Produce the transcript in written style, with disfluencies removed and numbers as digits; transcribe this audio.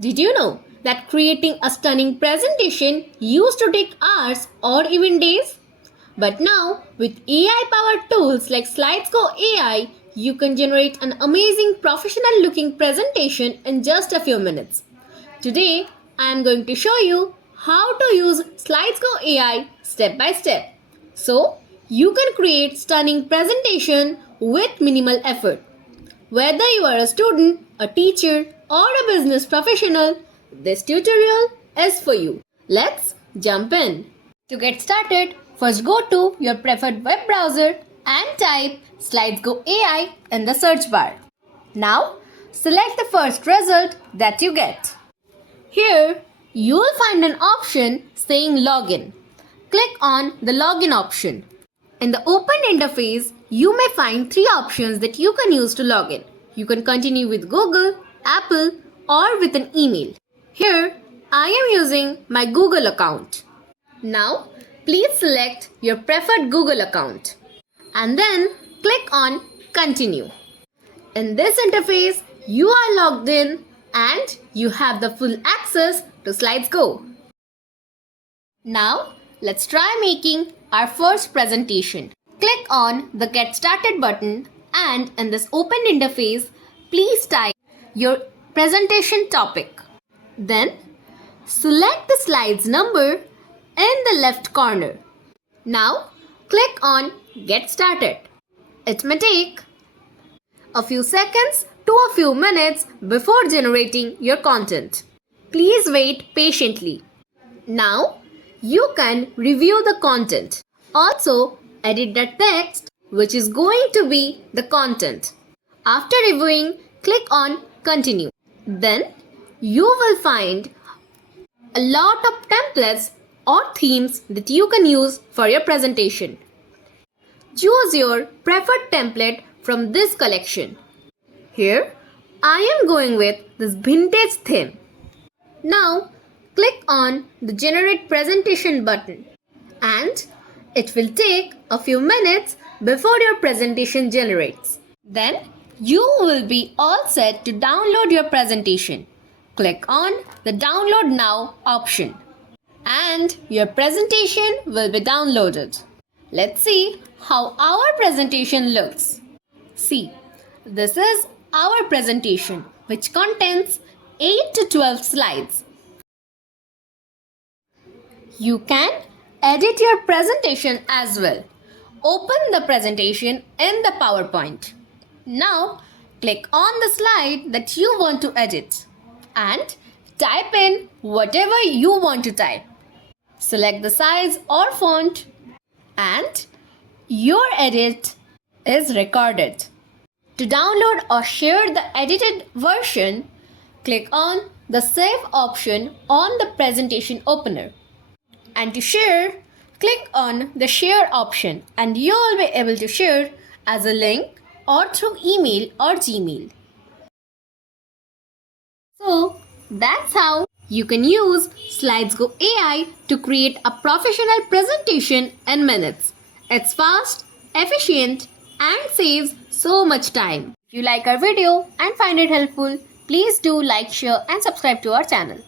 Did you know that creating a stunning presentation used to take hours or even days? But now, with AI powered tools like Slidesgo AI, you can generate an amazing professional looking presentation in just a few minutes. Today, I am going to show you how to use Slidesgo AI step by step. So, you can create stunning presentation with minimal effort. Whether you are a student, a teacher, or a business professional, this tutorial is for you. Let's jump in. To get started, first go to your preferred web browser and type Slidesgo AI in the search bar. Now, select the first result that you get. Here, you will find an option saying Login. Click on the Login option. In the open interface, you may find three options that you can use to log in. You can continue with Google, Apple, or with an email. Here, I am using my Google account. Now, please select your preferred Google account and then click on Continue. In this interface, you are logged in and you have the full access to Slidesgo. Now, let's try making our first presentation. Click on the Get Started button and in this open interface, please type your presentation topic. Then, select the slides number in the left corner. Now, click on Get Started. It may take a few seconds to a few minutes before generating your content. Please wait patiently. Now, you can review the content. Also, edit the text which is going to be the content. After reviewing, click on Continue. Then, you will find a lot of templates or themes that you can use for your presentation. Choose your preferred template from this collection. Here, I am going with this vintage theme. Now, click on the Generate Presentation button and it will take a few minutes before your presentation generates. Then, you will be all set to download your presentation. Click on the Download Now option and your presentation will be downloaded. Let's see how our presentation looks. See, this is our presentation which contains 8 to 12 slides. You can edit your presentation as well. Open the presentation in the PowerPoint. Now, click on the slide that you want to edit and type in whatever you want to type. Select the size or font and your edit is recorded. To download or share the edited version, click on the Save option on the presentation opener. And to share, click on the Share option and you will be able to share as a link or through email or Gmail. So, that's how you can use Slidesgo AI to create a professional presentation in minutes. It's fast, efficient, and saves so much time. If you like our video and find it helpful, please do like, share, and subscribe to our channel.